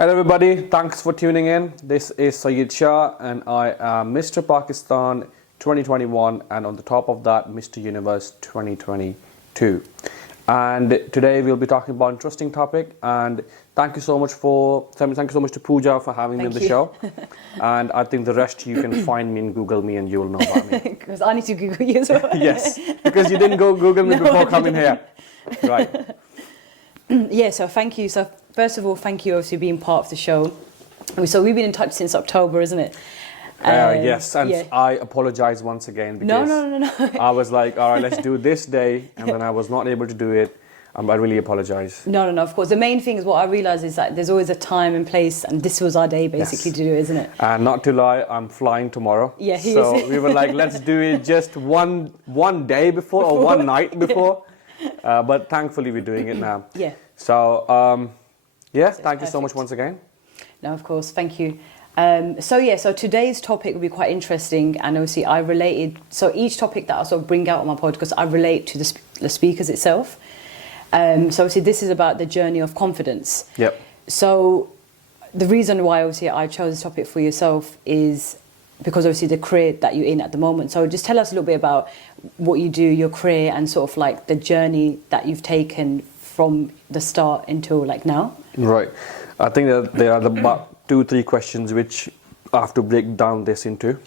Hello everybody, thanks for tuning in. This is Syed Shah and I am Mr. Pakistan 2021 and on the top of that Mr. Universe 2022. And today we'll be talking about an interesting topic, and thank you so much to Pooja for having me on the show. And I think the rest you can find me and Google me and you'll know about me. Because I need to Google you as well. Yes, because you didn't go Google me before coming here. Right. Yeah, so thank you. So first of all, thank you obviously being part of the show. So we've been in touch since October, isn't it? Yes, and yeah. I apologize once again because no. I was like, all right, let's do this day, and then I was not able to do it. I really apologize. No, of course. The main thing is what I realize is that there's always a time and place, and this was our day basically to do it, isn't it? And not to lie, I'm flying tomorrow. Yeah, so we were like, let's do it just one day before or one night before. But thankfully we're doing it now. Yeah. So, thank you so much once again. No, of course, thank you. So today's topic will be quite interesting, and obviously so each topic that I sort of bring out on my podcast, I relate to the speakers itself. So obviously this is about the journey of confidence. Yep. So the reason why obviously I chose this topic for yourself is because obviously the career that you're in at the moment. So just tell us a little bit about what you do, your career, and sort of like the journey that you've taken from the start until like now. Right. I think that there are about 2-3 questions which I have to break down this into.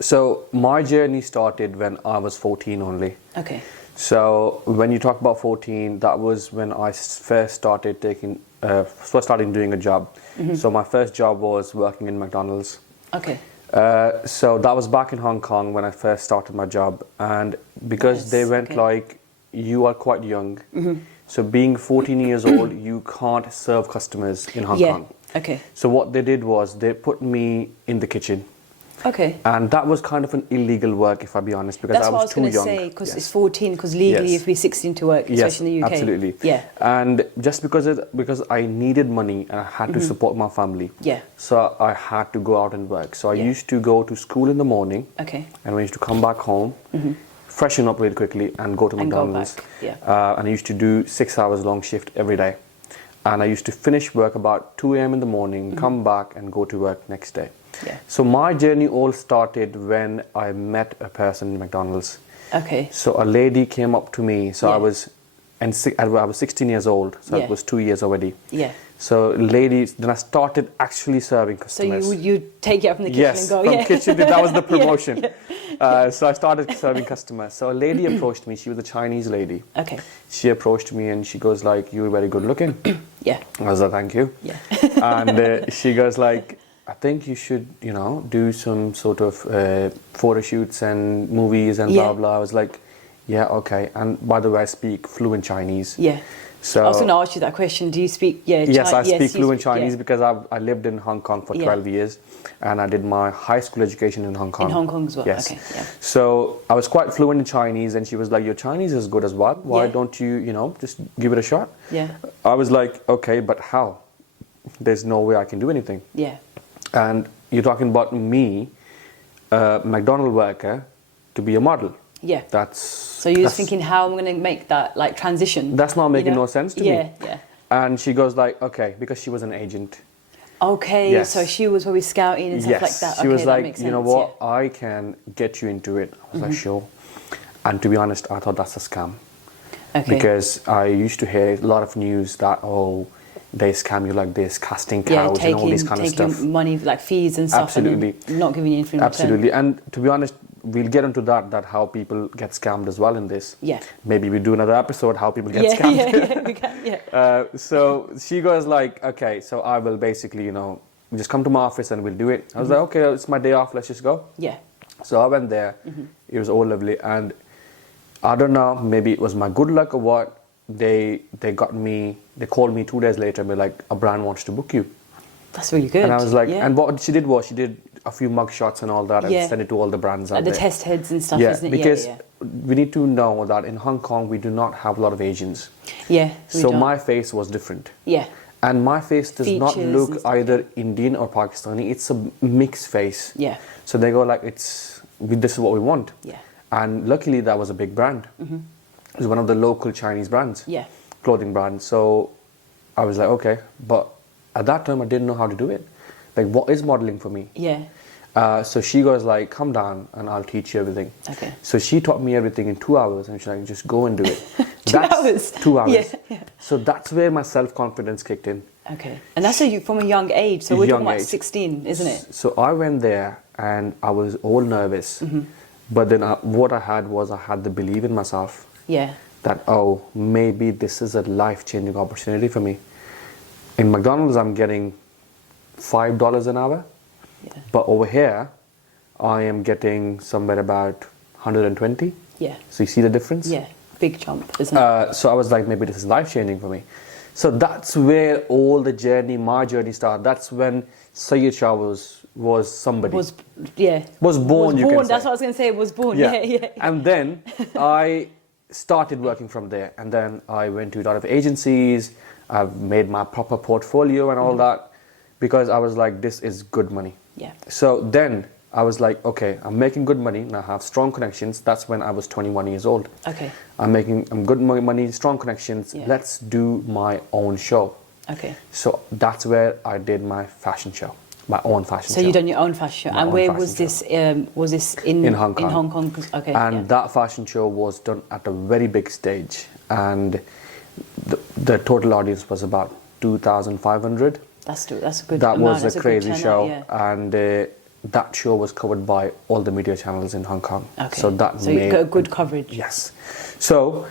So my journey started when I was 14 only. Okay. So when you talk about 14, that was when I first started doing a job. Mm-hmm. So my first job was working in McDonald's. Okay. So that was back in Hong Kong when I first started my job, and because they went like, you are quite young. Mm-hmm. So being 14 years old, you can't serve customers in Hong Kong. Okay. So what they did was they put me in the kitchen. Okay. And that was kind of an illegal work, if I be honest, because I was too young. That's what I was going to say, because it's 14, because legally if we're 16 to work, especially in the UK. Absolutely. Yeah. And just because I needed money and I had to support my family. Yeah. So I had to go out and work. So I used to go to school in the morning. Okay. And I used to come back home, freshen up really quickly and go to McDonald's. Go back. Yeah. And I used to do 6 hours long shift every day. And I used to finish work about 2 a.m. in the morning, come back and go to work next day. Yeah. So my journey all started when I met a person in McDonald's. Okay. So a lady came up to me. So I was 16 years old. So it was 2 years already. Yeah. So ladies, then I started actually serving customers. So you take it up from the kitchen and go. Yes, from kitchen. That was the promotion. So I started serving customers. So a lady approached me. She was a Chinese lady. Okay. She approached me and she goes like, "You're very good looking." Yeah. I was like, "Thank you." Yeah. And she goes like, I think you should, do some sort of photo shoots and movies and blah, blah. I was like, yeah, okay. And by the way, I speak fluent Chinese. Yeah. So I was going to ask you that question. Do you speak, Yes, I speak fluent Chinese because I lived in Hong Kong for 12 years and I did my high school education in Hong Kong. In Hong Kong as well? Yes. Okay, yeah. So I was quite fluent in Chinese and she was like, your Chinese is good as well. Why don't you, just give it a shot? Yeah. I was like, okay, but how? There's no way I can do anything. Yeah. And you're talking about me, a McDonald's worker, to be a model. Yeah. So you're just thinking how I'm going to make that like transition. That's not making no sense to me. Yeah. And she goes like, okay, because she was an agent. Okay, yes. So she was probably scouting and stuff like that. She was like, makes sense. you know what, I can get you into it. I was like, sure. And to be honest, I thought that's a scam. Okay. Because I used to hear a lot of news that, they scam you like this, casting couch and all this kind of stuff. Taking money, like fees and stuff. Absolutely. And not giving you anything in return. Absolutely. And to be honest, we'll get into that how people get scammed as well in this. Yeah. Maybe we do another episode, how people get scammed. Yeah, we can, so she goes like, okay, so I will basically, just come to my office and we'll do it. I was like, okay, it's my day off, let's just go. Yeah. So I went there. It was all lovely. And I don't know, maybe it was my good luck or what. They called me 2 days later and were like, a brand wants to book you. That's really good. And I was like, and what she did was she did a few mug shots and all that and sent it to all the brands out there. The test heads and stuff, isn't it? Because we need to know that in Hong Kong, we do not have a lot of Asians. Yeah. So my face was different. Yeah. And my face does not look either Indian or Pakistani. It's a mixed face. Yeah. So they go like, this is what we want. Yeah. And luckily, that was a big brand. It was one of the local Chinese brands. Yeah. Clothing brands. So I was like, okay, but at that time I didn't know how to do it. Like, what is modeling for me? Yeah. So she goes like, come down and I'll teach you everything. Okay. So she taught me everything in 2 hours, and she's like, just go and do it. 2 hours? 2 hours. Yeah, yeah. So that's where my self-confidence kicked in. Okay. And that's from a young age. So we're Young talking about age. 16, isn't it? So I went there and I was all nervous. But then what I had the belief in myself. Yeah. That, oh, maybe this is a life-changing opportunity for me. In McDonald's, I'm getting $5 an hour. Yeah. But over here, I am getting somewhere about 120. Yeah. So you see the difference? Yeah. Big jump, isn't it? So I was like, maybe this is life-changing for me. So that's where all the journey, my journey started. That's when Syed Shah was somebody. Was born, you can say. That's what I was going to say. Was born. Yeah. And then I started working from there. And then I went to a lot of agencies. I've made my proper portfolio and all that, because I was like, this is good money. Yeah. So then I was like, okay, I'm making good money and I have strong connections. That's when I was 21 years old. Okay. I'm good money, strong connections. Yeah. Let's do my own show. Okay. So that's where I did my fashion show, my own fashion show. So you done your own fashion show. My And own where fashion was show. this? Was this in Hong Kong. In Hong Kong? Okay. And that fashion show was done at a very big stage. And the total audience was about 2,500. That's a good. That amount. was That's a good crazy turnout, show. yeah. And that show was covered by all the media channels in Hong Kong. Okay. So that So you got a good coverage. Yes. So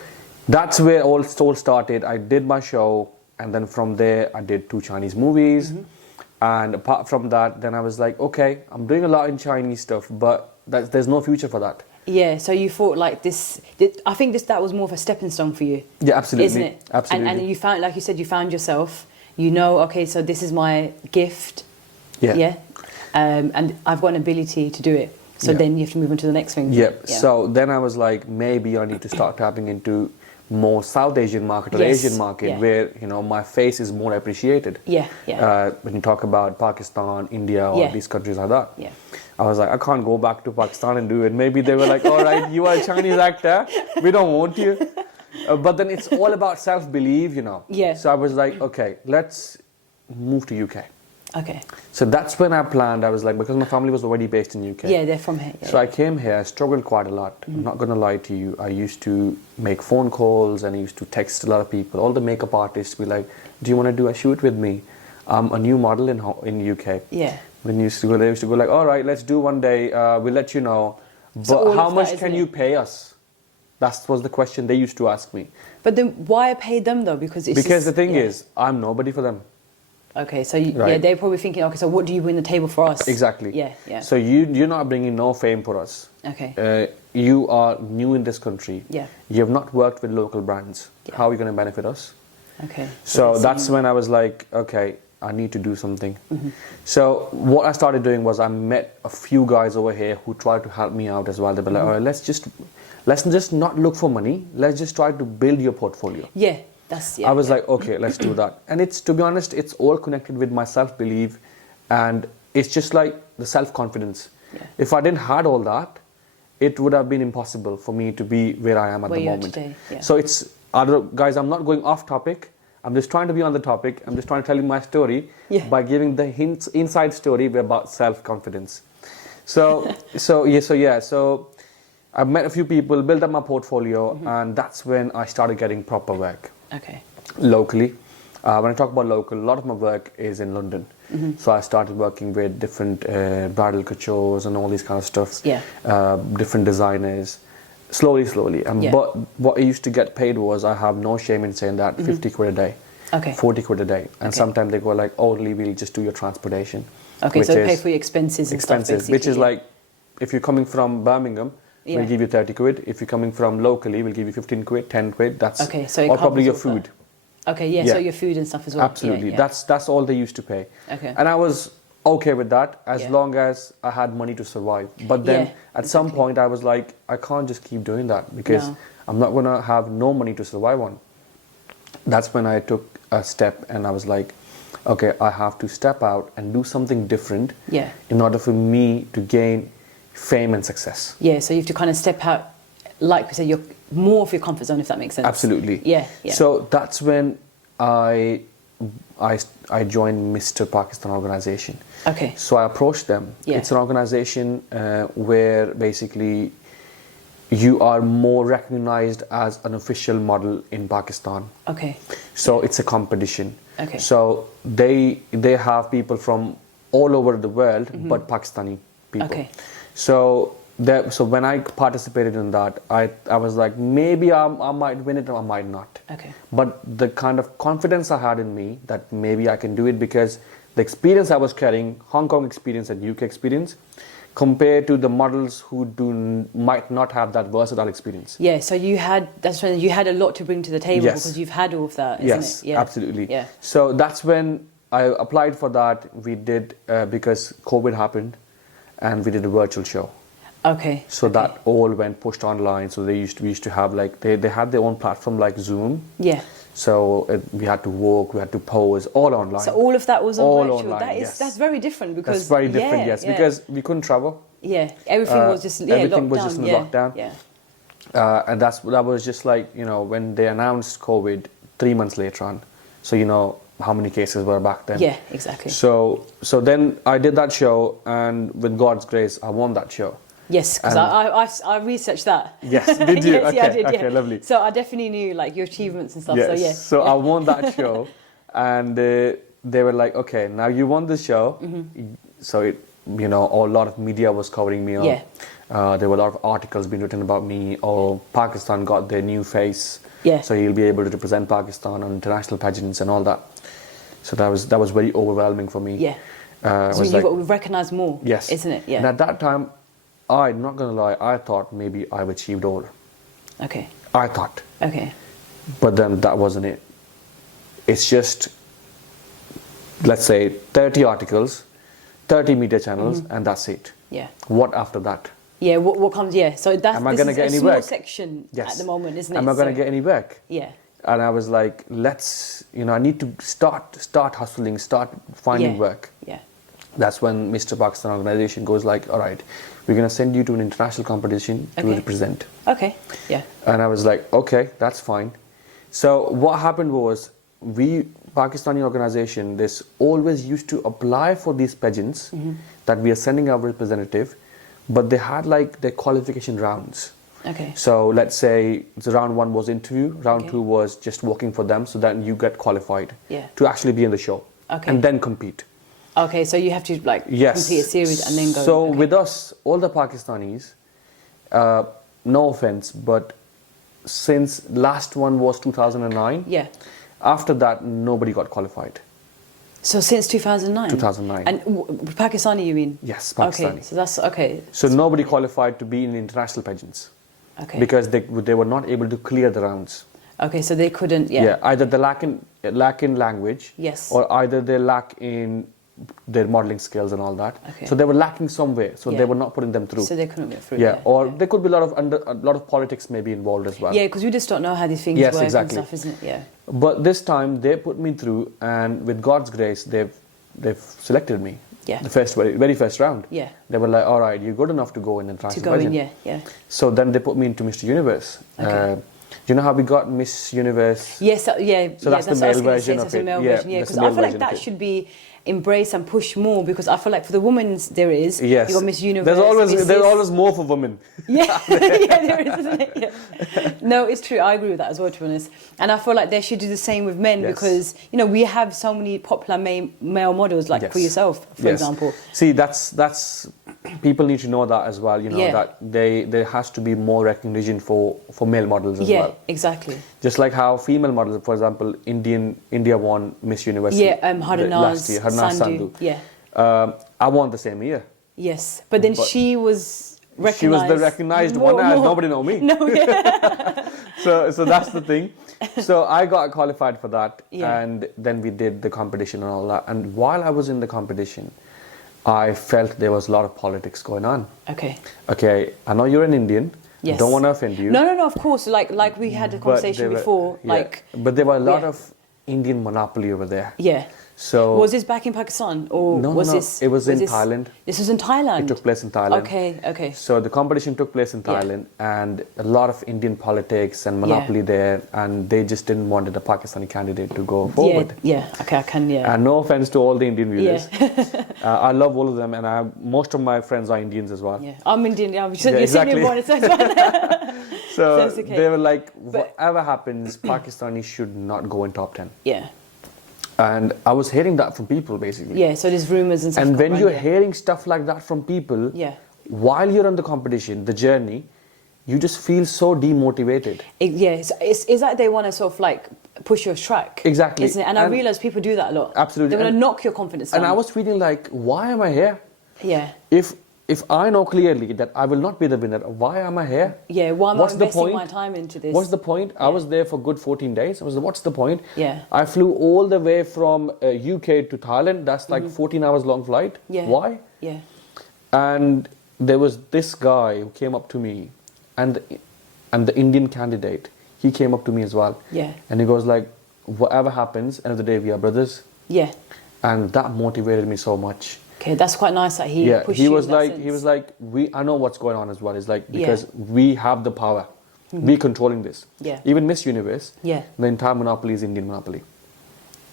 that's where all started. I did my show, and then from there I did 2 Chinese movies. And apart from that, then I was like, okay, I'm doing a lot in Chinese stuff, but there's no future for that. Yeah, so you thought like this. I think that was more of a stepping stone for you. Yeah, absolutely. Isn't it? Absolutely. And you found, like you said, you found yourself. You know, okay, so this is my gift. Yeah. Yeah. And I've got an ability to do it. So Yeah. then you have to move on to the next thing. Yep. Yeah. So then I was like, maybe I need to start tapping into more South Asian market or Yes. Asian market, Yeah. where my face is more appreciated. Yeah, yeah. When you talk about Pakistan, India, or Yeah. these countries like that. Yeah. I was like, I can't go back to Pakistan and do it. Maybe they were like, all right, you are a Chinese actor, we don't want you. But then it's all about self-belief, Yeah. So I was like, okay, let's move to UK. Okay. So that's when I planned. I was like, because my family was already based in UK. Yeah, they're from here. Yeah. So I came here, I struggled quite a lot. I'm not going to lie to you. I used to make phone calls and I used to text a lot of people. All the makeup artists be like, do you want to do a shoot with me? I'm a new model in UK. Yeah. When they used to go like, all right, let's do one day. We'll let you know. So But all how of much that, can isn't you it? pay us? That was the question they used to ask me. But then why pay them though? Because The thing yeah. is, I'm nobody for them. Okay, so Right. they're probably thinking, okay, so what do you bring to the table for us? Exactly. Yeah, yeah. So you're not bringing no fame for us. Okay. You are new in this country. Yeah. You have not worked with local brands. Yeah. How are you going to benefit us? Okay. So they that's see- when I was like, okay, I need to do something. So what I started doing was I met a few guys over here who tried to help me out as well. They were like, all right, let's just not look for money. Let's just try to build your portfolio. Yeah, that's I was like, okay, let's do that. And it's, to be honest, it's all connected with my self-belief, and it's just like the self-confidence. Yeah. If I didn't had all that, it would have been impossible for me to be where I am at Where the you are moment. today, yeah. So it's, guys, I'm not going off topic. I'm just trying to be on the topic. I'm just trying to tell you my story Yeah. by giving the hints, inside story about self-confidence. So I met a few people, built up my portfolio, and that's when I started getting proper work Okay. locally. When I talk about local, a lot of my work is in London. So I started working with different bridal coutures and all these kind of stuff. Yeah. Different designers. Slowly. Yeah. But what I used to get paid was, I have no shame in saying that, 50 quid a day. Okay. 40 quid a day. And Okay. sometimes they go like, oh, we'll just do your transportation. Okay, which so is pay for your expenses and stuff, expenses, which is basically, yeah. like, if you're coming from Birmingham, Yeah. we'll give you 30 quid. If you're coming from locally, we'll give you 15 quid, 10 quid. That's Okay, so it or probably your covers all that. food. Okay, yeah, Yeah. so your food and stuff as well. Absolutely. Yeah, yeah. That's all they used to pay. Okay. And I was okay with that as Yeah. long as I had money to survive. But then Yeah, at some exactly. point I was like, I can't just keep doing that, because No. I'm not going to have no money to survive on. That's when I took a step and I was like, okay, I have to step out and do something different Yeah. in order for me to gain fame and success. Yeah, so you have to kind of step out, like we said, you're more of your comfort zone, if that makes sense. Absolutely. Yeah, yeah. So that's when I I joined Mr. Pakistan organization. Okay. So I approached them. Yeah. It's an organization where basically you are more recognized as an official model in Pakistan. Okay. So it's a competition. Okay. So they have people from all over the world, but Pakistani people. Okay. So when I participated in that, I was like, maybe I might win it or I might not. Okay. But the kind of confidence I had in me that maybe I can do it, because the experience I was carrying, Hong Kong experience and UK experience, compared to the models who might not have that versatile experience. Yeah, so you had a lot to bring to the table. Yes. Because you've had all of that, isn't Yes, it? Yeah. absolutely. Yeah. So that's when I applied for that. We did, because COVID happened, and we did a virtual show. Okay. So okay. that all went pushed online. So we used to have like, they had their own platform like Zoom. Yeah. So we had to walk, we had to pose, all online. So all of that was on all virtual. online, That's very different, because that's very different, yes, yeah. because we couldn't travel. Yeah, everything was just everything locked was down. just in Yeah. lockdown. Yeah. And that was just like, when they announced COVID 3 months later on. So how many cases were back then. Yeah, exactly. So then I did that show, and with God's grace, I won that show. Yes, because I researched that. Yes, did you? Yes, Okay, yeah, I did, yeah. okay, lovely. So I definitely knew like your achievements and stuff. Yes. So yeah. So I won that show, and they were like, okay, now you won the show. So a lot of media was covering me up. Yeah. There were a lot of articles being written about me. Or Pakistan got their new face. Yeah. So he'll be able to represent Pakistan on international pageants and all that. So that was very overwhelming for me. Yeah. So you got recognised more. Yes. Isn't it? Yeah. And at that time, I'm not gonna lie, I thought maybe I've achieved all. Okay. I thought. Okay. But then that wasn't it. It's just, let's say, 30 articles, 30 media channels, and that's it. Yeah. What after that? Yeah. What comes? Yeah. So that's Am I gonna get a any small work? section Yes. at the moment, isn't it? Am I gonna get any work? Yeah. And I was like, I need to start hustling, start finding work. Yeah. That's when Mr. Pakistan organization goes like, all right, we're going to send you to an international competition to represent. Okay, yeah. And I was like, okay, that's fine. So what happened was, Pakistani organization, this always used to apply for these pageants that we are sending our representative, but they had like their qualification rounds. Okay. So let's say the round 1 was interview, round 2 was just working for them, so then you get qualified to actually be in the show and then compete. Okay, so you have to complete a series and then go. So with us, all the Pakistanis, no offense, but since last one was 2009, after that nobody got qualified. So since 2009? 2009. And Pakistani, you mean? Yes, Pakistani. Okay, so that's okay. So nobody qualified to be in international pageants. Okay. Because they were not able to clear the rounds. Okay, so they couldn't. Either they lack in language. Yes. Or either they lack in their modeling skills and all that. Okay. So they were lacking somewhere. So they were not putting them through. So they couldn't get through. Or there could be a lot of politics maybe involved as well. Yeah, because we just don't know how these things work and stuff, isn't it? Yeah. But this time they put me through, and with God's grace, they've selected me. Yeah. The very first round. Yeah. They were like, all right, you're good enough to go in and to go in, yeah. So then they put me into Mr. Universe. Okay. You know how we got Miss Universe? Yes, So that's the male version of it. That's the male version, yeah. Because I feel like that should be embraced and pushed more, because I feel like for the women's there is. Yes. You got Miss Universe. There's always more for women. Yeah, there is, isn't it? Yeah. No, it's true. I agree with that as well, to be honest. And I feel like they should do the same with men, because we have so many popular male models, like for yourself, for example. See, that's people need to know that as well. That there has to be more recognition for male models as well. Yeah, exactly. Just like how female models, for example, India won Miss Universe. Harnaaz Sandhu. Yeah. I won the same year. Yes, but then she was recognized. She was the recognized one, as nobody know me. No, yeah. So that's the thing. So I got qualified for that, and then we did the competition and all that. And while I was in the competition, I felt there was a lot of politics going on. Okay, I know you're an Indian. Yes. Don't want to offend you. No, of course. Like we had a conversation before. But there were a lot of Indian monopoly over there. Yeah. So Was this back in Pakistan or no, was no, this? it was in this, Thailand. This was in Thailand. It took place in Thailand. Okay, okay. So the competition took place in Thailand, and a lot of Indian politics and monopoly there, and they just didn't want the Pakistani candidate to go forward. Yeah, okay, I can, And no offense to all the Indian viewers. Yeah. I love all of them, and most of my friends are Indians as well. Yeah, I'm Indian. Yeah, Yeah, you're exactly. born, so So it's okay. they were like, whatever happens, Pakistani should not go in top 10. Yeah. And I was hearing that from people, basically. Yeah, so there's rumours and stuff. And when around, you're yeah. hearing stuff like that from people, Yeah. while you're on the competition, the journey, you just feel so demotivated. It's like they want to sort of like push your track. Exactly. Isn't it? And I realise people do that a lot. Absolutely. They want to knock your confidence down. And I was feeling like, why am I here? Yeah. If I know clearly that I will not be the winner, why am I here? Yeah, why am I What's the investing point? my time into this? What's the point? I was there for good 14 days. I was like, what's the point? Yeah. I flew all the way from UK to Thailand. That's like 14 hours long flight. Yeah. Why? Yeah. And there was this guy who came up to me, and the Indian candidate, he came up to me as well. Yeah. And he goes like, whatever happens, end of the day, we are brothers. Yeah. And that motivated me so much. Okay, that's quite nice that he pushed he you was in that like, sense. he was like, I know what's going on as well. It's like, Yeah. because we have the power. We're controlling this. Yeah. Even Miss Universe, Yeah. the entire monopoly is Indian monopoly.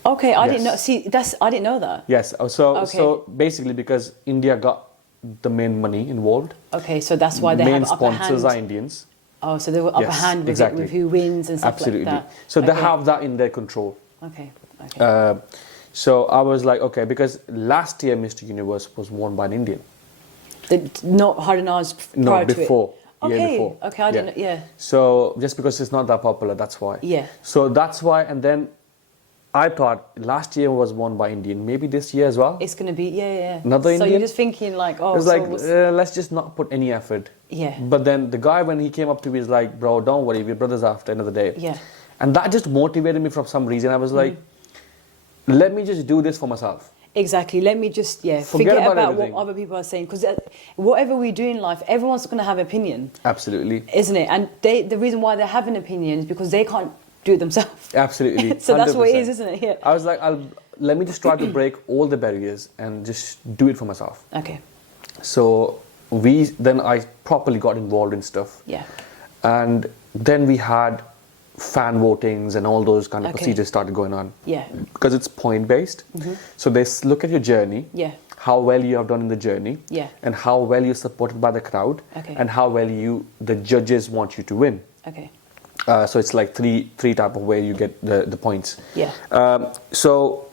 Okay, I didn't Yes. know. See, I didn't know that. Yes. Okay. So basically, because India got the main money involved, Okay, so that's why they main have upper sponsors hand. are Indians. Oh, so they were upper Yes, hand with, exactly. with who wins and stuff Absolutely. like that. So they Okay. have that in their control. Okay. Okay. So I was like, okay, because last year Mr. Universe was won by an Indian. Not Harinaz No, prior before. to it. Year Okay. before. Okay, I didn't know. Yeah. So just because it's not that popular, that's why. Yeah. So that's why, and then I thought last year was won by Indian, maybe this year as well. It's going to be, yeah. Another So Indian? you're just thinking like, oh, It's so like, what's- let's just not put any effort. Yeah. But then the guy, when he came up to me, is like, bro, don't worry, we're brothers after another day. Yeah. And that just motivated me for some reason. I was like, let me just do this for myself. Exactly. Let me just Forget forget about about everything. what other people are saying, because whatever we do in life, everyone's going to have opinion, Absolutely. isn't it? And the reason why they have an opinion is because they can't do it themselves. Absolutely. So that's what it 100%. is, isn't it? Yeah. I was like, let me just try to break all the barriers and just do it for myself. Okay. So then I properly got involved in stuff. Yeah. And then we had fan votings and all those kind of Okay. procedures started going on. Yeah. Because it's point based. So they look at your journey, Yeah. how well you have done in the journey, Yeah. and how well you're supported by the crowd, Okay. and how well the judges want you to win. Okay. So it's like three type of way you get the points. Yeah. So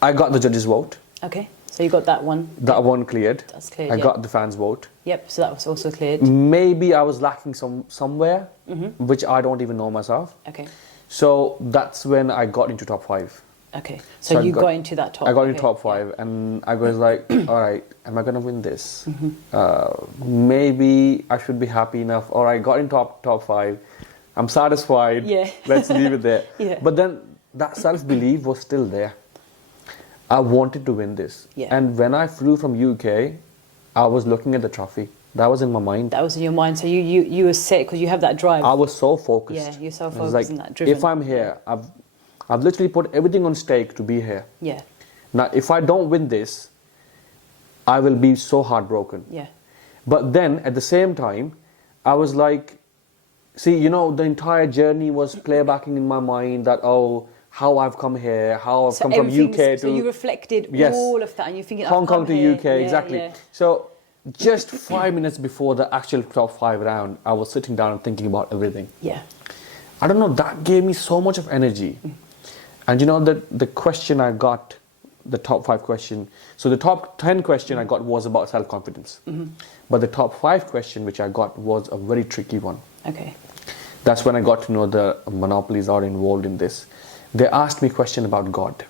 I got the judges' vote. Okay. So you got that one. That one cleared. That's cleared, I yeah. got the fans' vote. Yep. So that was also cleared. Maybe I was lacking somewhere, which I don't even know myself. Okay. So that's when I got into top 5. Okay. So I you got into that top. I got in okay. top 5, and I was like, all right, am I gonna win this? Maybe I should be happy enough. All right, got in top 5. I'm satisfied. Yeah. Let's leave it there. Yeah. But then that self-belief was still there. I wanted to win this. Yeah. And when I flew from UK, I was looking at the trophy. That was in my mind. That was in your mind. So you were set because you have that drive. I was so focused. Yeah, you're so I was focused like, and that driven. if I'm here, I've literally put everything on stake to be here. Yeah. Now, if I don't win this, I will be so heartbroken. Yeah. But then, at the same time, I was like, see, the entire journey was playbacking in my mind that, oh, how I've come here, how I've come from UK to... So you reflected Yes. all of that and you're thinking, Hong I've Kong come to here. UK, Yeah, exactly. yeah. So, just 5 minutes before the actual top 5 round, I was sitting down and thinking about everything. Yeah. I don't know, that gave me so much of energy. And the question I got, the top 5 question, so the top 10 question I got was about self-confidence. But the top 5 question which I got was a very tricky one. Okay. That's when I got to know the monopolies are involved in this. They asked me a question about God.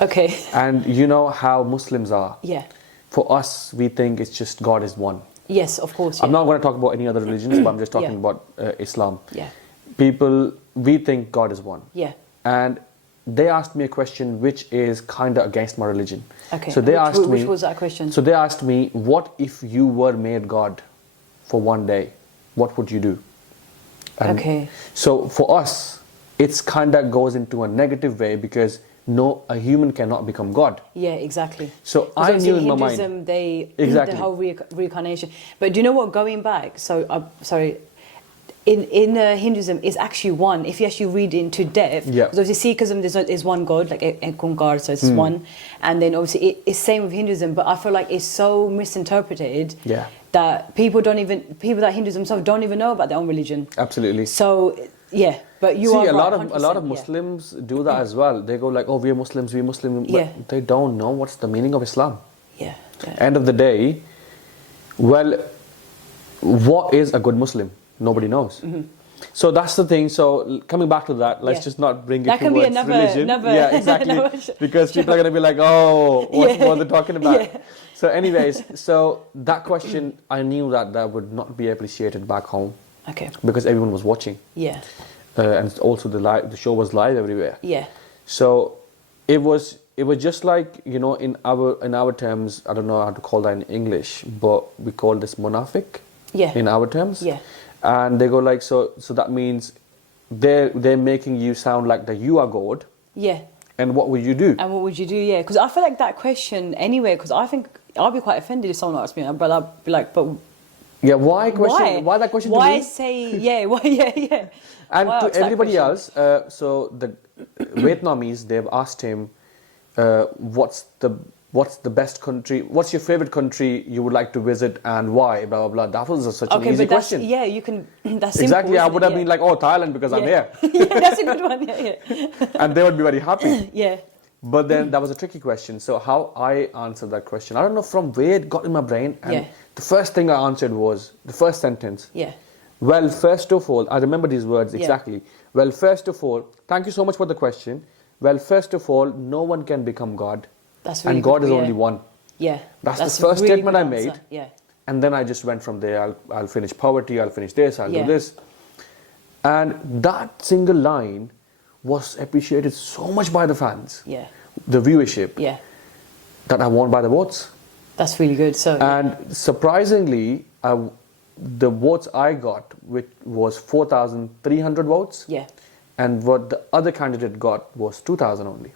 Okay. And you know how Muslims are. Yeah. For us, we think it's just God is one. Yes, of course. Yeah. I'm not going to talk about any other religions, but I'm just talking Yeah. about Islam. Yeah. People, we think God is one. Yeah. And they asked me a question which is kind of against my religion. Okay. So they asked me... Which was that question? So they asked me, what if you were made God for one day? What would you do? And Okay. So for us, it's kind of goes into a negative way because no, a human cannot become God. Yeah, exactly. So Because I knew obviously in my Hinduism, mind. they Exactly. the whole reincarnation. But do you know what? Going back, so sorry, in Hinduism is actually one. If you actually read into depth, Yeah. because obviously Sikhism there's one God, like Ekunkar, so it's one, and then obviously it's same with Hinduism. But I feel like it's so misinterpreted Yeah. that people that Hinduism themselves don't even know about their own religion. Absolutely. So yeah, but you See, are a right, lot of 100%, Muslims do that as well. They go like, "Oh, we're Muslims, we're Muslim," but Yeah. they don't know what's the meaning of Islam. Yeah. Yeah. End of the day, well, what is a good Muslim? Nobody knows. So that's the thing. So coming back to that, let's Yeah. just not bring it That can be towards religion. Yeah, exactly. Because people are going to be like, "Oh, what are they talking about?" Yeah. So, anyways, so that question, I knew that would not be appreciated back home Okay. because everyone was watching. Yeah. And also the show was live everywhere. Yeah. So it was just like, you know, in our terms, I don't know how to call that in English, but we call this munafiq. Yeah. In our terms. Yeah. And they go like, so that means they're making you sound like that you are God. Yeah. And what would you do? And what would you do? Yeah, because I feel like that question anyway. Because I think I'll be quite offended if someone asks me, but I'll be like, but Yeah, why question? Why that question? Why to me? say yeah? Why yeah? And Why to ask that everybody question? else, so the Vietnamese, they've asked him, what's the best country? What's your favorite country you would like to visit and why? Blah blah blah. That was such an easy but that's, question. yeah, you can. That's simple, Exactly. I isn't would it? have been like, oh, Thailand because I'm here, yeah, that's a good one. Yeah. and they would be very happy. Yeah. But then that was a tricky question. So how I answered that question, I don't know from where it got in my brain. And Yeah. the first thing I answered was the first sentence. Yeah. Well, first of all, I remember these words Yeah. exactly. Well, first of all, thank you so much for the question. Well, first of all, no one can become God. That's really And God good, is yeah. only one. Yeah. That's a the first really statement good I answer. made. Yeah. And then I just went from there. I'll finish poverty, I'll finish this, I'll Yeah. do this. And that single line was appreciated so much by the fans, Yeah. the viewership, Yeah. that I won by the votes. That's really good. So. And surprisingly, the votes I got, which was 4,300 votes, yeah. and what the other candidate got was 2,000 only.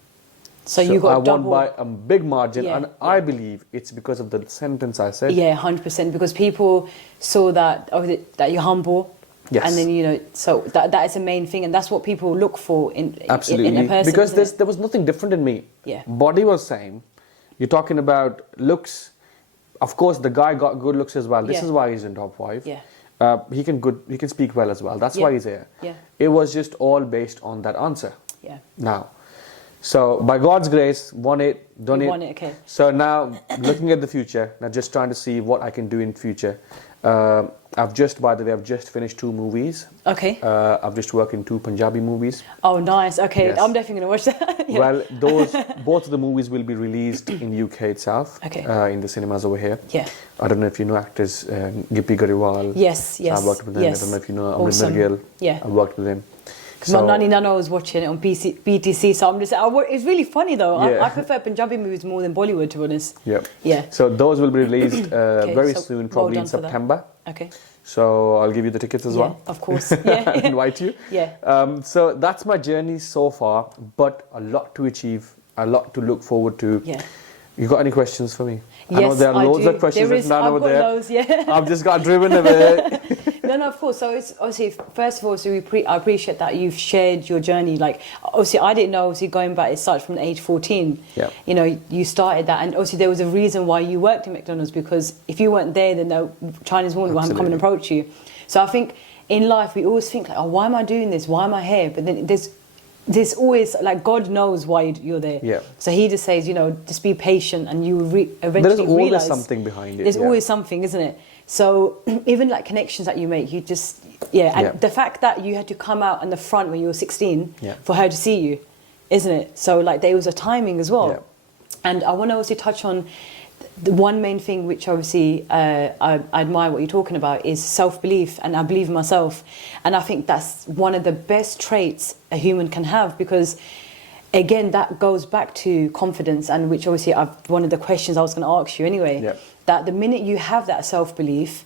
So you got I won double. by a big margin, Yeah, and yeah. I believe it's because of the sentence I said. Yeah, 100%. Because people saw that that you're humble. Yes. And then so that is the main thing, and that's what people look for in Absolutely. in a person. Because isn't it? there was nothing different in me. Yeah. Body was same. You're talking about looks. Of course, the guy got good looks as well. This Yeah. is why he's in top 5. Yeah. He can speak well as well. That's Yeah. why he's here. Yeah. It was just all based on that answer. Yeah. Now, so by God's grace, won it, done You it. won it, okay. So now, looking at the future, now just trying to see what I can do in future. I've just finished 2 movies. Okay. I've just worked in 2 Punjabi movies. Oh, nice. Okay, Yes. I'm definitely gonna watch that. Yeah. Well, both of the movies will be released in UK itself. Okay. In the cinemas over here. Yeah. I don't know if you know actors Gippy Gariwal. Yes. Yes. So I worked with him. Yes. I don't know if you know Awesome. Amrinder Gill. Yeah. I worked with him. Because my nanny Nana was watching it on BTC, so I'm just. It's really funny though. Yeah. I prefer Punjabi movies more than Bollywood, to be honest. Yeah. Yeah. So those will be released very so soon, well probably done in for that. September. Okay. So I'll give you the tickets as Yeah, well. of course. Yeah. Invite you. Yeah. So that's my journey so far, but a lot to achieve, a lot to look forward to. Yeah. You got any questions for me? Yes, I know there are loads do. of questions There is, written down I've over got there. loads, yeah. I've just got driven over there. No, of course. So it's obviously, first of all, so I appreciate that you've shared your journey. Like, obviously, I didn't know, obviously, going back, it started from age 14. Yeah. You know, you started that. And obviously, there was a reason why you worked in McDonald's, because if you weren't there, then no Chinese woman would come and approach you. So I think in life, we always think, like, oh, why am I doing this? Why am I here? But then there's always, like, God knows why you're there. Yeah. So he just says, just be patient, and you will eventually There's always realize something behind it. there's yeah. always something, isn't it? So even like connections that you make, you just, and the fact that you had to come out in the front when you were 16 for her to see you, isn't it? So like there was a timing as well. Yeah. And I want to also touch on the one main thing, which obviously I admire what you're talking about, is self-belief, and I believe in myself. And I think that's one of the best traits a human can have, because again, that goes back to confidence, and which obviously one of the questions I was going to ask you anyway. Yeah. That the minute you have that self-belief,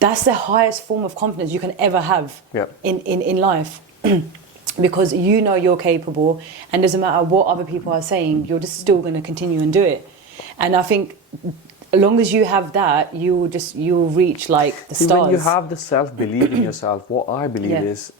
that's the highest form of confidence you can ever have in life. because you know you're capable, and doesn't matter what other people are saying, you're just still going to continue and do it. And I think as long as you have that, you'll reach like the See, stars. when you have the self-belief in yourself, what I believe Yeah. is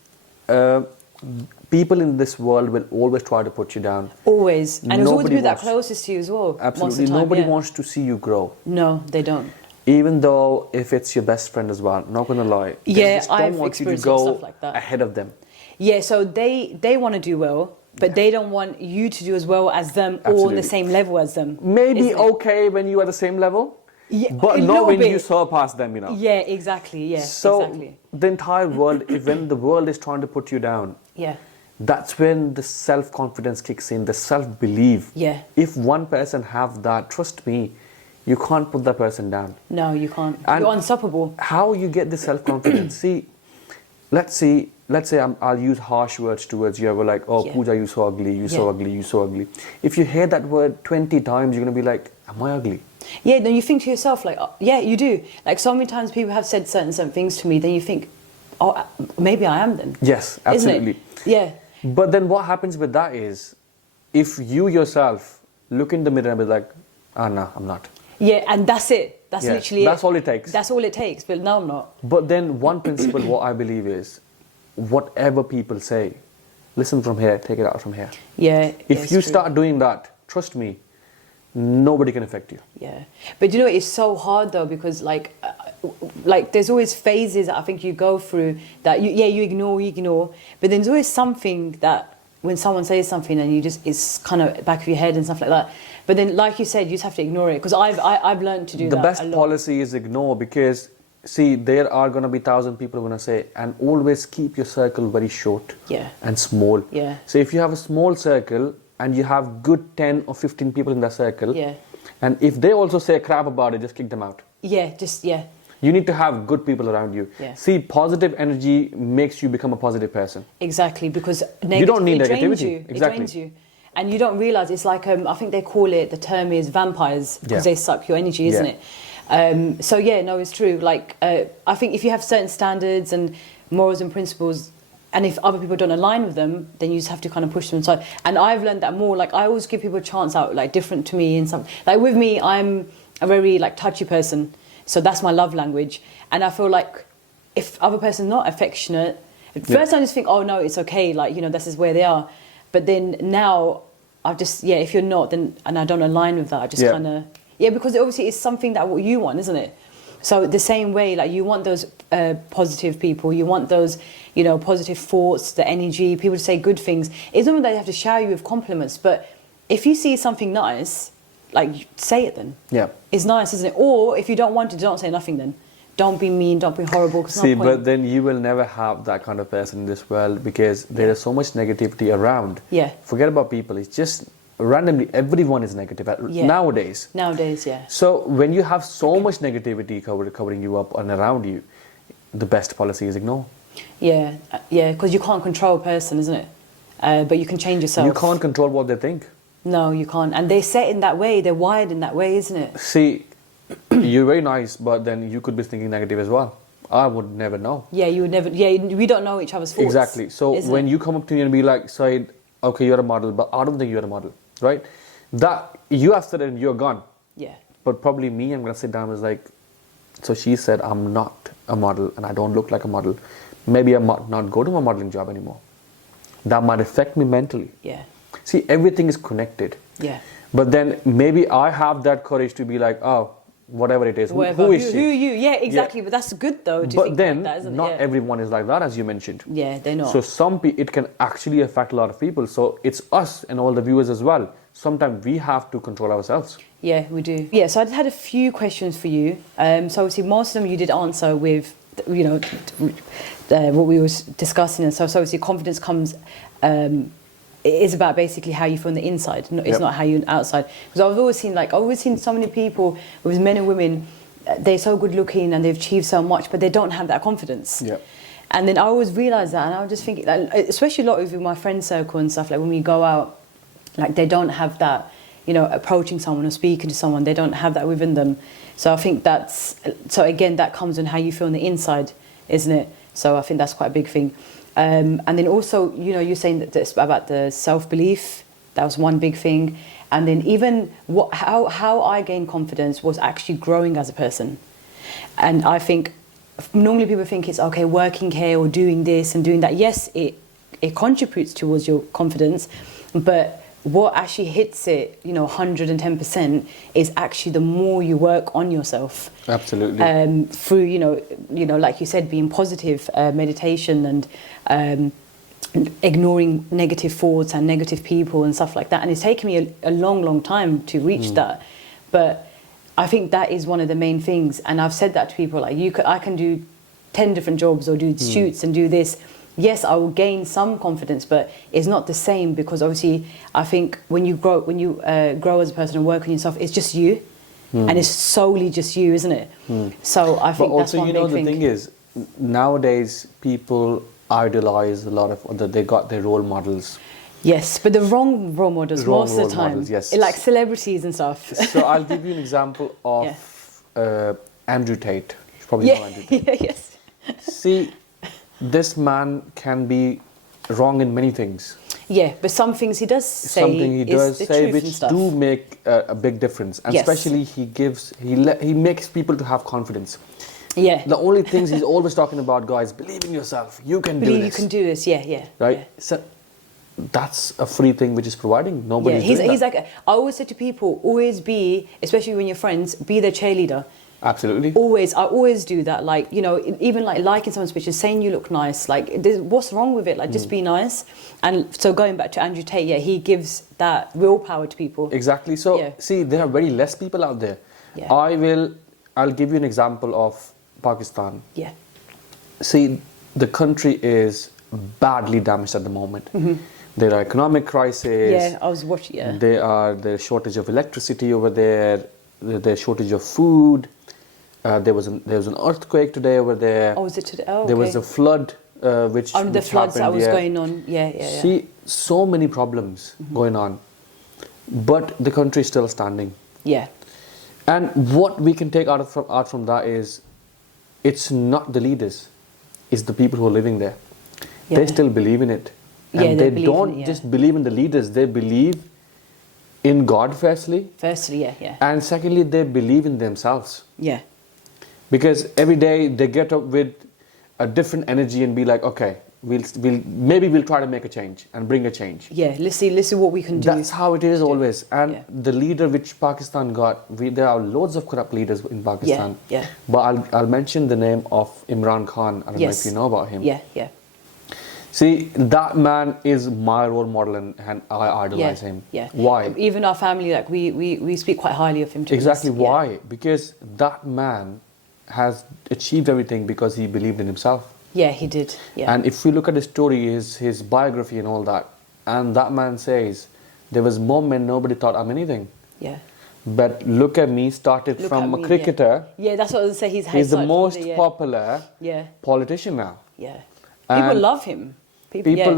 people in this world will always try to put you down. Always. And it's always Nobody people that wants- closest to you as well. Absolutely. Most of the time, Nobody yeah. wants to see you grow. No, they don't. Even though if it's your best friend as well, not gonna lie. They Yeah, just don't I've want you to experienced go stuff like that. ahead of them. Yeah, so they want to do well, but they don't want you to do as well as them or on Absolutely. the same level as them. Maybe isn't it? okay when you are the same level, Yeah, but a not little when you bit. surpass them, you know. Yeah, exactly. Yeah, So exactly. the entire world, if when the world is trying to put you down, Yeah, that's when the self-confidence kicks in, the self-belief. yeah. If one person have that, trust me, you can't put that person down. No, you can't. And- You're unstoppable. How you get the self-confidence? See, let's say I'll use harsh words towards you. I will like, oh, Yeah. Pooja, you so ugly, you so Yeah. ugly, you so ugly. If you hear that word 20 times, you're gonna be like, am I ugly? Yeah, then you think to yourself like, oh, yeah, you do. Like so many times people have said certain things to me, then you think, oh, maybe I am then. Yes, absolutely. Isn't it? Yeah. But then what happens with that is, if you yourself look in the mirror and be like, ah, no, I'm not. Yeah, and that's it. That's Yeah, literally that's it. all it takes. That's all it takes. But no, I'm not. But then one principle, what I believe is, whatever people say, listen from here, take it out from here. Yeah. If it's you true. start doing that, trust me, nobody can affect you. Yeah, but you know it's so hard though because like there's always phases that I think you go through that you ignore, but then there's always something that when someone says something and you just it's kind of back of your head and stuff like that. But then, like you said, you just have to ignore it because I've learned to do The that. best a lot. policy is ignore, because see, there are going to be 1,000 people who are going to say, and always keep your circle very short Yeah. and small. Yeah. So if you have a small circle and you have good 10 or 15 people in that circle, Yeah. and if they also say crap about it, just kick them out. Yeah, just yeah. You need to have good people around you. Yeah. See, positive energy makes you become a positive person. Exactly, because You don't need it drains negativity. you. Exactly. It drains you. And you don't realise it's like, I think they call it, the term is vampires, because Yeah. they suck your energy, isn't Yeah. it? So yeah, no, it's true. Like, I think if you have certain standards and morals and principles, and if other people don't align with them, then you just have to kind of push them aside. And I've learned that more. Like, I always give people a chance out, like, different to me in some... Like, with me, I'm a very, like, touchy person. So that's my love language. And I feel like if other person's not affectionate, at first I just think, oh, no, it's okay. Like, you know, this is where they are. But then now, I've just, yeah, if you're not, then, and I don't align with that, I just Yeah. kind of... Yeah, because obviously it's something that what you want, isn't it? So the same way, like you want those positive people, you want those, you know, positive thoughts, the energy, people to say good things. It's not that they have to shower you with compliments, but if you see something nice, like say it then. Yeah. It's nice, isn't it? Or if you don't want to, don't say nothing then. Don't be mean, don't be horrible. 'Cause See, no point. but then you will never have that kind of person in this world, because there is so much negativity around. Yeah. Forget about people. It's just randomly, everyone is negative Yeah. nowadays. Nowadays, yeah. So when you have so much negativity covering you up and around you, the best policy is ignore. Yeah, yeah, because you can't control a person, isn't it? But you can change yourself. You can't control what they think. No, you can't. And they're set in that way, they're wired in that way, isn't it? See, you're very nice, but then you could be thinking negative as well. I would never know. Yeah, you would never. Yeah, we don't know each other's thoughts. Exactly. So isn't when it? you come up to me and be like, Syed, okay, you're a model, but I don't think you're a model, right? That you have said it and you're gone. Yeah, But probably me, I'm gonna sit down and is like, so she said I'm not a model and I don't look like a model. Maybe I might not go to my modeling job anymore. That might affect me mentally. yeah, See, everything is connected. yeah. But then maybe I have that courage to be like, oh, whatever it is, Whatever. who is she? Who you? Yeah, exactly. But that's good though. To But think then, like that, isn't not it? everyone is like that, as you mentioned. Yeah, they're not. So it can actually affect a lot of people. So it's us and all the viewers as well. Sometimes we have to control ourselves. Yeah, we do. Yeah, so I had a few questions for you. So obviously most of them you did answer with, you know, what we were discussing. And so obviously confidence comes, it is about basically how you feel on the inside. It's Yep. not how you're outside. Because I've always seen so many people, with men and women, they're so good looking and they've achieved so much, but they don't have that confidence. Yep. And then I always realised that, and I was just thinking, like, especially a lot with my friend circle and stuff, like when we go out, like they don't have that, you know, approaching someone or speaking to someone, they don't have that within them. So I think so again, that comes on how you feel on the inside, isn't it? So I think that's quite a big thing. And then also, you know, you're saying that this about the self-belief, that was one big thing. And then even how I gained confidence was actually growing as a person. And I think normally people think it's okay, working here or doing this and doing that. Yes, it contributes towards your confidence, but what actually hits it, you know, 110% is actually the more you work on yourself. Absolutely. Through, you know, like you said, being positive, meditation and ignoring negative thoughts and negative people and stuff like that. And it's taken me a long time to reach that. But I think that is one of the main things. And I've said that to people, like, I can do 10 different jobs or do shoots and do this. Yes, I will gain some confidence, but it's not the same, because obviously I think when you grow as a person and work on yourself, it's just you, and it's solely just you, isn't it? So I think that's one big thing. But also, you know, the thing is, nowadays people idolize a lot of they got their role models. Yes, but the wrong role models most of the time. Models, yes. Like celebrities and stuff. So I'll give you an example of Andrew Tate. You probably know Andrew Tate. Yes. See, this man can be wrong in many things. Yeah, but some things he does say, something he does say which do make a big difference, and especially he makes people to have confidence. Yeah. The only things he's always talking about, guys, believe in yourself. You can do this. You can do this. Yeah. Right. Yeah. So that's a free thing which is providing. Nobody's doing that. He's like, I always say to people, always be, especially when you're friends, be their cheerleader. Absolutely. I always do that. Like, you know, even like liking someone's picture, saying you look nice. Like, what's wrong with it? Like, just be nice. And so going back to Andrew Tate, he gives that willpower to people. Exactly. So see, there are very less people out there. Yeah. I'll give you an example of Pakistan. Yeah. See, the country is badly damaged at the moment. There are economic crises. Yeah, I was watching. Yeah. There's shortage of electricity over there. There's shortage of food. There was an earthquake today over there. Oh, was it today? Oh, okay. There was a flood, which the floods happened, that was going on. Yeah. See, so many problems going on, but the country is still standing. Yeah. And what we can take out from that is, it's not the leaders, it's the people who are living there. Yeah. They still believe in it, and they don't just believe in the leaders. They believe in God firstly. Yeah. And secondly, they believe in themselves. Yeah. Because every day they get up with a different energy and be like, okay, we'll try to make a change and bring a change. Yeah, let's see what we can do. That's how it is always. And the leader which Pakistan got, there are loads of corrupt leaders in Pakistan. Yeah. But I'll mention the name of Imran Khan. I don't know if you know about him. Yeah. See, that man is my role model, and I idolize him. Yeah. Why? Even our family, like we speak quite highly of him too. Exactly. Why? Because that man has achieved everything because he believed in himself. Yeah, he did. Yeah. And if we look at his story, his biography and all that, and that man says, there was a moment nobody thought I'm anything. Yeah. But look at me, started from a cricketer. Yeah, that's what I was going to say. He's the most popular politician now. Yeah. People love him. People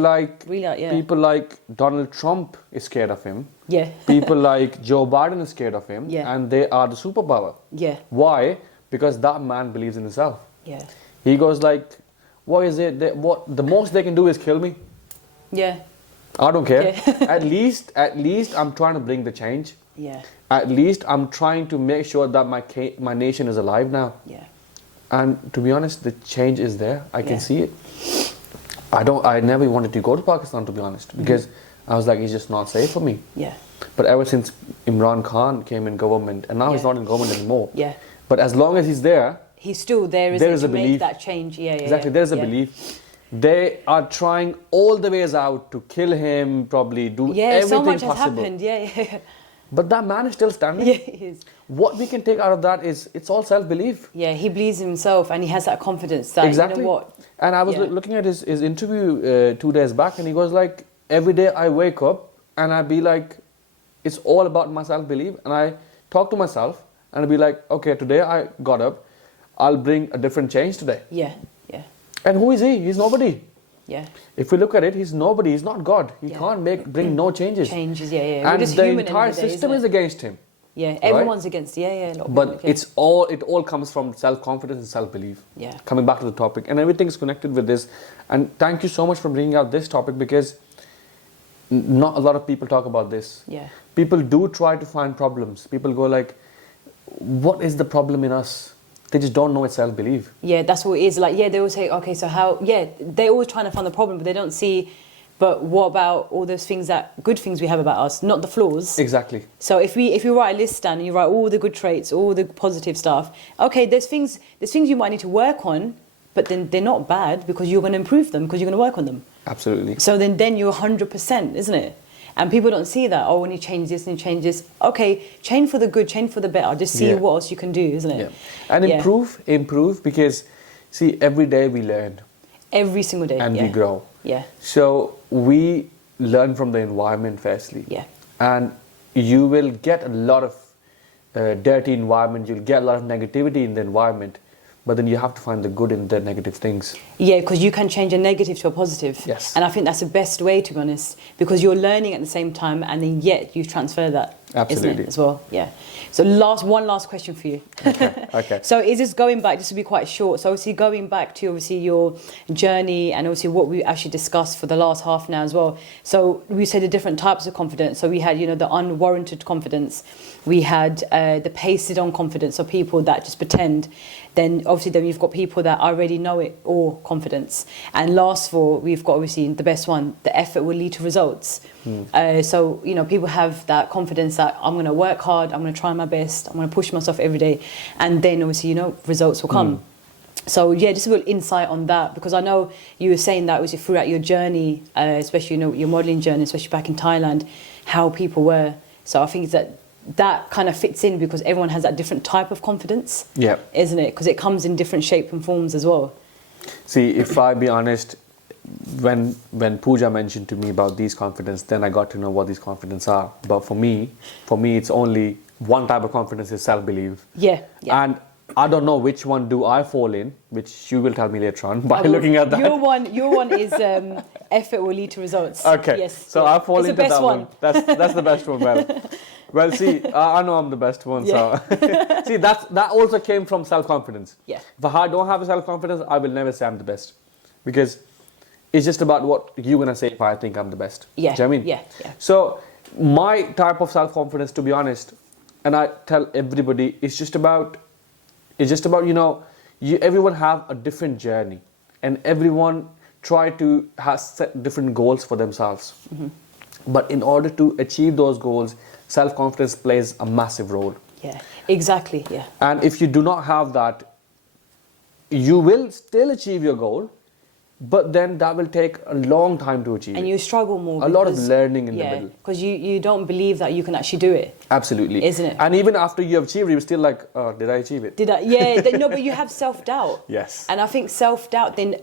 like Donald Trump is scared of him. Yeah. People like Joe Biden is scared of him. Yeah. And they are the superpower. Yeah. Why? Because that man believes in himself. Yeah. He goes like, what is it? The most they can do is kill me. Yeah. I don't care. At least I'm trying to bring the change. Yeah. At least I'm trying to make sure that my nation is alive now. Yeah. And to be honest, the change is there. I can see it. I never wanted to go to Pakistan, to be honest, because I was like, it's just not safe for me. Yeah. But ever since Imran Khan came in government, and now he's not in government anymore. Yeah. But as long as he's there, he's still there, there is to a belief. Make that change. Yeah. Exactly. There's a belief. They are trying all the ways out to kill him, probably do everything so much possible. has happened. Yeah. But that man is still standing. Yeah, he is. What we can take out of that is, it's all self-belief. Yeah, he believes in himself, and he has that confidence that, exactly. You know what? And I was looking at his interview 2 days back, and he goes like, every day I wake up and I be like, it's all about my self-belief. And I talk to myself and I be like, okay, today I got up, I'll bring a different change today. Yeah. And who is he? He's nobody. Yeah. If we look at it, he's nobody. He's not God. He can't bring no changes. Changes, yeah. And the entire system is against him. Yeah, right? everyone's against. Yeah, yeah. A lot of But people, it all comes from self-confidence and self-belief. Yeah. Coming back to the topic, and everything's connected with this. And thank you so much for bringing out this topic, because not a lot of people talk about this. Yeah. People do try to find problems. People go like, what is the problem in us? They just don't know it's self-belief. Yeah, that's what it is. Like, yeah, they always say, okay, so how? Yeah, they're always trying to find the problem, but they don't see. But what about all those things good things we have about us, not the flaws? Exactly. So if you write a list down and you write all the good traits, all the positive stuff, okay, there's things you might need to work on, but then they're not bad because you're going to improve them, because you're going to work on them. Absolutely. So then you're 100%, isn't it? And people don't see that. Oh, when you change this and you change this, okay, change for the good, change for the better. Just see what else you can do, isn't it? Yeah. And improve, because see, every day we learn. Every single day. And we grow. Yeah. So we learn from the environment firstly. Yeah. And you will get a lot of dirty environment, you'll get a lot of negativity in the environment, but then you have to find the good in the negative things. Yeah, because you can change a negative to a positive. Yes. And I think that's the best way, to be honest, because you're learning at the same time, and then yet you transfer that. Absolutely. Isn't it, as well? Yeah. So one last question for you. Okay. So is this going back, just to be quite short, so obviously going back to obviously your journey and obviously what we actually discussed for the last half an hour as well. So we said the different types of confidence. So we had, the unwarranted confidence. We had the pasted on confidence, so people that just pretend. Then you've got people that already know it all, confidence. And last of all, we've got obviously the best one, the effort will lead to results. So, people have that confidence that I'm going to work hard, I'm going to try my best, I'm going to push myself every day. And then obviously, results will come. So yeah, just a little insight on that, because I know you were saying that was throughout your journey, especially, your modelling journey, especially back in Thailand, how people were. So I think that kind of fits in because everyone has that different type of confidence, isn't it? Because it comes in different shape and forms as well. See, if I be honest, when Pooja mentioned to me about these confidence, then I got to know what these confidence are. But for me, it's only one type of confidence is self-belief. Yeah. And I don't know which one do I fall in, which you will tell me later on by looking at that. Your one is effort will lead to results. Okay. Yes. So I fall into that one. That's the best one. Well, see, I know I'm the best one. So see, that also came from self-confidence. Yeah. If I don't have a self-confidence, I will never say I'm the best, because it's just about what you're gonna say if I think I'm the best. Yeah. Do you know what I mean? Yeah. So my type of self-confidence, to be honest, and I tell everybody, it's just about everyone have a different journey, and everyone try to set different goals for themselves. But in order to achieve those goals, self-confidence plays a massive role. Yeah, exactly. Yeah. And if you do not have that, you will still achieve your goal, but then that will take a long time to achieve. And you struggle more. A lot of learning in the middle. Because you don't believe that you can actually do it. Absolutely. Isn't it? And even after you have achieved it, you're still like, oh, did I achieve it? Did I? Yeah. No, but you have self-doubt. Yes. And I think self-doubt, then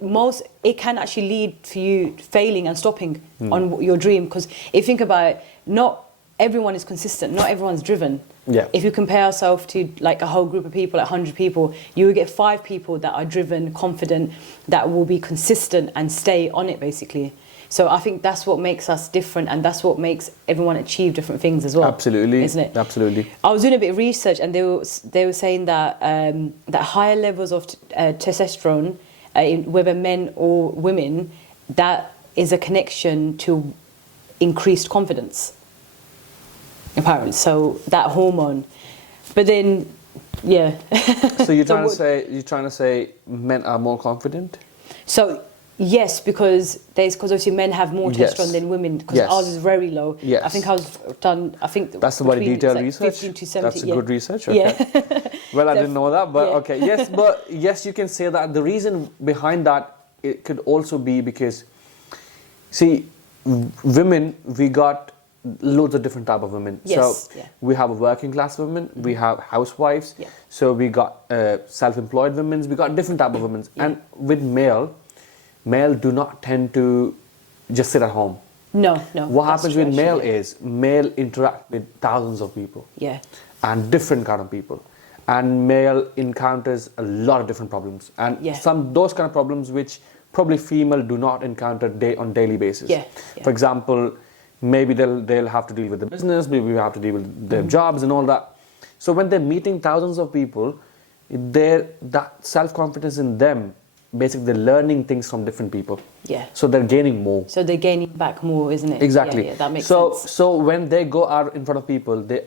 it can actually lead to you failing and stopping on your dream. Because if you think about it, not everyone is consistent. Not everyone's driven. Yeah. If you compare ourselves to like a whole group of people, like 100 people, you will get 5 people that are driven, confident, that will be consistent and stay on it, basically. So I think that's what makes us different, and that's what makes everyone achieve different things as well. Absolutely. Isn't it? Absolutely. I was doing a bit of research, and they were saying that that higher levels of testosterone, whether men or women, that is a connection to increased confidence. Apparently, so that hormone, but then, yeah. So you're trying to say men are more confident? So yes, because obviously men have more testosterone than women, because ours is very low. Yes. I think that's a very detailed research. 15 to 70. That's a good research. Okay. Yeah. Well, I didn't know that, but okay. Yes, but yes, you can say that. The reason behind that, it could also be because, see, women, we got loads of different type of women. Yes, so we have working class women, we have housewives, Yeah. so we got self-employed women, we got different type of women. Yeah. And with male do not tend to just sit at home. No. What happens with male is male interact with thousands of people. Yeah. And different kind of people. And male encounters a lot of different problems. And those kind of problems which probably female do not encounter on daily basis. Yeah. For example, maybe they'll have to deal with the business, maybe we have to deal with their jobs and all that. So when they're meeting thousands of people, that self-confidence in them, basically they're learning things from different people. Yeah. So they're gaining more. So they're gaining back more, isn't it? Exactly. Yeah, that makes sense. sense. So when they go out in front of people, they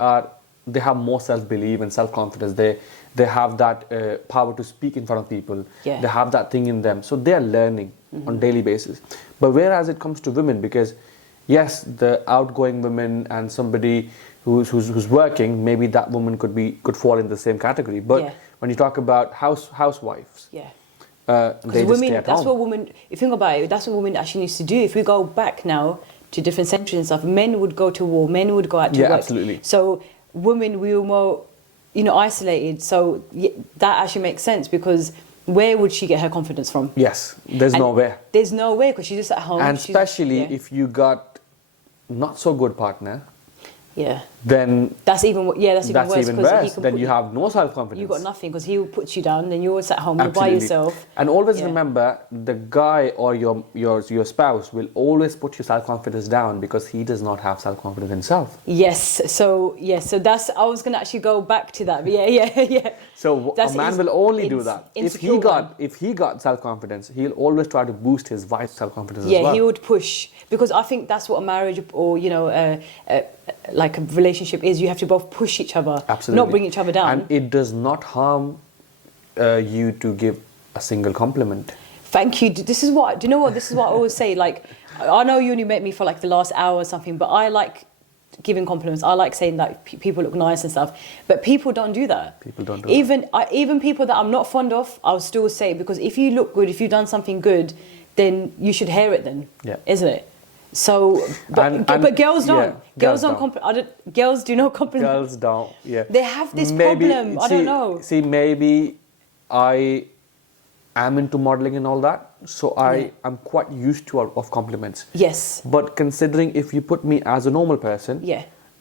have more self-belief and self-confidence. They have that power to speak in front of people. Yeah. They have that thing in them. So they are learning on daily basis. But whereas it comes to women, because yes, the outgoing women and somebody who's working, maybe that woman could fall in the same category. But when you talk about housewives, yeah. They just stay at that's home. what women, if you think about it, that's what women actually used to do. If we go back now to different centuries and stuff, men would go to war, men would go out to work. Absolutely. So women, we were more, isolated. So that actually makes sense, because where would she get her confidence from? Yes, there's nowhere. There's nowhere, because she's just at home. And especially if you got not so good partner, then that's even worse. Then you have no self-confidence. You got nothing, because he puts you down. Then you're at home, you're by yourself. And always remember, the guy or your spouse will always put your self-confidence down, because he does not have self-confidence himself. Yes. So that's, I was gonna actually go back to that. But yeah. So a man will only do that if he got self-confidence. He'll always try to boost his wife's self-confidence as well. Yeah, he would push, because I think that's what a marriage or like a relationship is. You have to both push each other, not bring each other down. And it does not harm you to give a single compliment. Thank you. This is what I always say. Like, I know you only met me for like the last hour or something, but I like giving compliments. I like saying that people look nice and stuff. But people don't do that. People don't do even people that I'm not fond of, I'll still say it, because if you look good, if you've done something good, then you should hear it then, isn't it? So, but girls don't. Girls do not compliment. Girls don't. Yeah. They have this problem. I don't know. See, maybe I am into modeling and all that, so I'm quite used to of compliments. Yes. But considering if you put me as a normal person,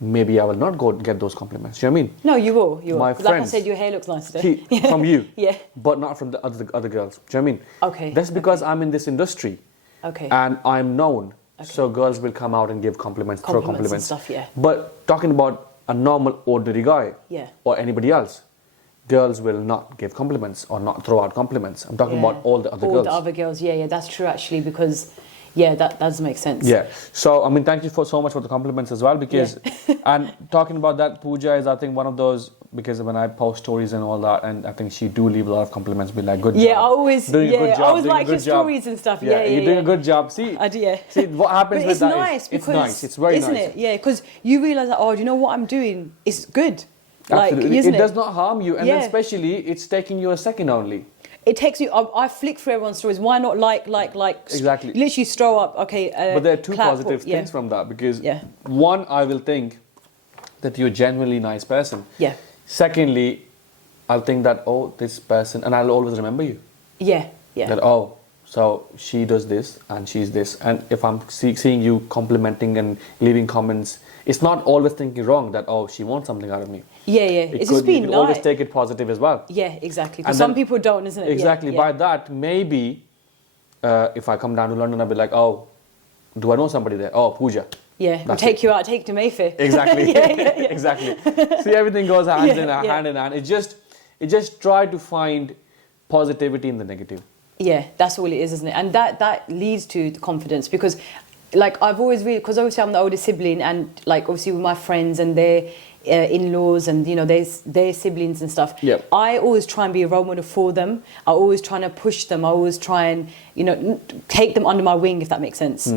maybe I will not go get those compliments. Do you know what I mean? No, you will. You will. My Like I friends, said, your hair looks nice today. From you. Yeah. But not from the other girls. Do you know what I mean? Okay. That's because I'm in this industry. Okay. And I'm known. Okay. So girls will come out and give compliments, throw compliments and stuff, But talking about a normal, ordinary guy, or anybody else, girls will not give compliments or not throw out compliments. I'm talking about all the other girls. All the other girls, that's true actually, because that does make sense. Yeah. So I mean, thank you so much for the compliments as well, because and talking about that, Pooja is I think one of those, because when I post stories and all that, and I think she do leave a lot of compliments, be like, good job. I always I always like your stories and stuff. You're doing a good job. See, I do, see what happens with that nice, it's nice. It's very isn't nice. Isn't it? Yeah, because you realise that, do you know what I'm doing? It's good. Absolutely. Like, it does not harm you, and then especially it's taking you a second only. It takes you. I flick through everyone's stories. Why not like? Exactly. Literally stroll up. Okay. But there are two positive things from that, because one, I will think that you're a genuinely nice person. Yeah. Secondly, I'll think that this person, and I'll always remember you. Yeah. That so she does this and she's this, and if I'm seeing you complimenting and leaving comments, it's not always thinking wrong that she wants something out of me. Yeah. It's just being you can always take it positive as well. Yeah, exactly. Because some people don't, isn't it? Exactly. By that, maybe if I come down to London, I'll be like, do I know somebody there? Pooja. Yeah, we'll take you out, take you to Mayfair. Exactly. Exactly. See, everything goes hand in hand. It just try to find positivity in the negative. Yeah, that's all it is, isn't it? And that leads to the confidence, because like I've always really, because obviously I'm the older sibling, and like obviously with my friends and their in-laws and their siblings and stuff, I always try and be a role model for them. I always try to push them. I always try and take them under my wing, if that makes sense.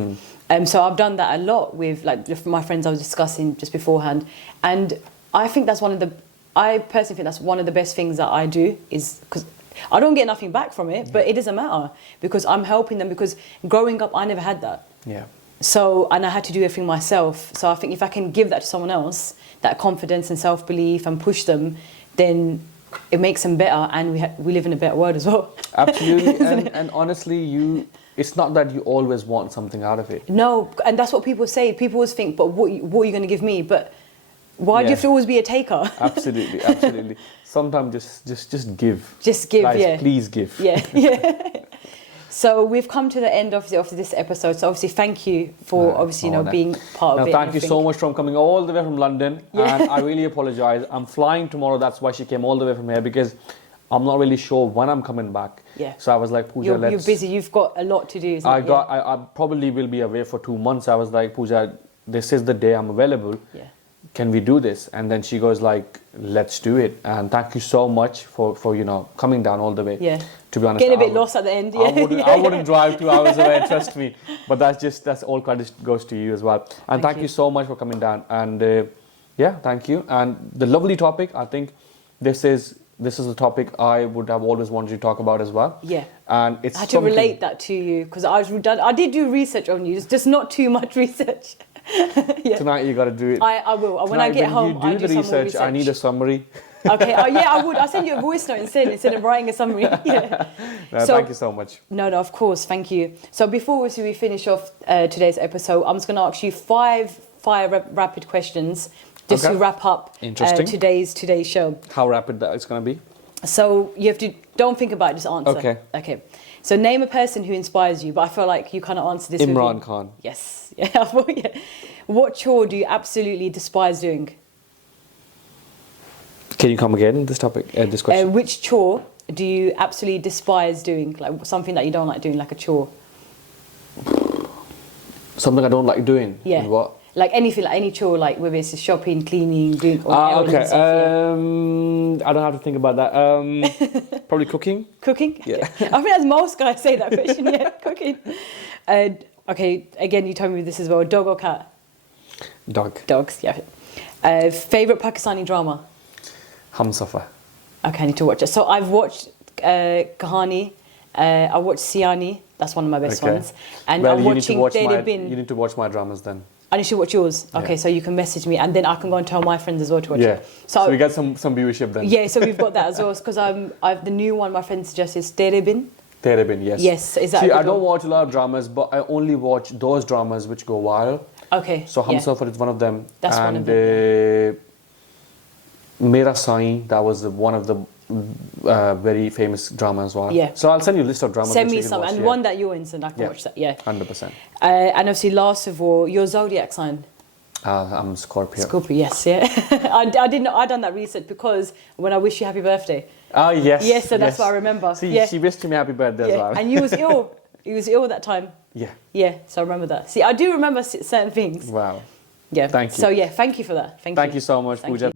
So I've done that a lot with like my friends I was discussing just beforehand, and I think I personally think that's one of the best things that I do, is because I don't get nothing back from it, but it doesn't matter, because I'm helping them, because growing up I never had that. Yeah. So, and I had to do everything myself. So I think if I can give that to someone else, that confidence and self-belief, and push them, then it makes them better, and we live in a better world as well. Absolutely. and honestly, it's not that you always want something out of it. No, and that's what people say. People always think, but what are you going to give me? But why do you have to always be a taker? Absolutely. Sometimes just give. Just give, Guys, please give. Yeah. So we've come to the end of this episode. So obviously, thank you for being part of it. Thank you so much for coming all the way from London. Yeah. And I really apologize. I'm flying tomorrow. That's why she came all the way from here, because I'm not really sure when I'm coming back. Yeah. So I was like, Pooja, you're busy. You've got a lot to do. I probably will be away for 2 months. I was like, Pooja, this is the day I'm available. Yeah. Can we do this? And then she goes like, let's do it. And thank you so much for coming down all the way. Yeah. To be honest, getting a bit lost at the end. Yeah. I wouldn't drive 2 hours away, trust me. But that's all credit goes to you as well. And thank you so much for coming down. And thank you. And the lovely topic, I think this is a topic I would have always wanted to talk about as well. Yeah. And it's I had to relate that to you because I did do research on you. It's just not too much research. Yeah. Tonight you got to do it. I will. When I get home, you do the research. I need a summary. Okay. Oh yeah, I would. I'll send you a voice note instead of writing a summary. Yeah. Thank you so much. No, of course. Thank you. So before we finish off today's episode, I'm just going to ask you five rapid questions just to wrap up today's show. How rapid that is going to be? So you have to don't think about it, just answer. Okay. Okay. So name a person who inspires you, but I feel like you kind of answered this. Imran Khan. Yes. Yeah. What chore do you absolutely despise doing? Can you come again? This topic, this question. Which chore do you absolutely despise doing? Like something that you don't like doing, like a chore. Something I don't like doing. Yeah. What? Like anything, like any chore, like whether it's shopping, cleaning, doing. Okay. Stuff, yeah. I don't have to think about that. Probably cooking. Cooking. Yeah. Okay. I think as most guys say that question. Yeah, cooking. Okay. Again, you told me this as well. Dog or cat? Dog. Dogs. Yeah. Favorite Pakistani drama? Humsafar. Okay, I need to watch it. So I've watched Kahani. I watched Siani. That's one of my best ones. And I'm watching Tere Bin. You need to watch my dramas then. I need to watch yours. Okay, Yeah. So you can message me, and then I can go and tell my friends as well to watch Yeah. it. So we get some viewership then. Yeah, so we've got that as well. Because I've the new one my friend suggested is Tere Bin. Tere Bin, yes. Yes, is that? See, I don't watch a lot of dramas, but I only watch those dramas which go viral. Okay. So Humsafar is one of them. That's one of them. Mera Sain, that was one of the very famous dramas as well. Yeah. So I'll send you a list of dramas. Send which me you can some, watch, and yeah. one that you're into, and I can watch that. Yeah. 100%. And obviously, last of all, your zodiac sign. I'm Scorpio. Scorpio, yes, yeah. I didn't know. I done that research because when I wish you happy birthday. Oh yes. Yes, so that's what I remember. See, yeah. she wished me happy birthday as well. And you was ill. You was ill that time. Yeah. Yeah, so I remember that. See, I do remember certain things. Wow. Yeah. Thank you. So yeah, thank you for that. Thank you. Thank you so much, Thank Pooja. you.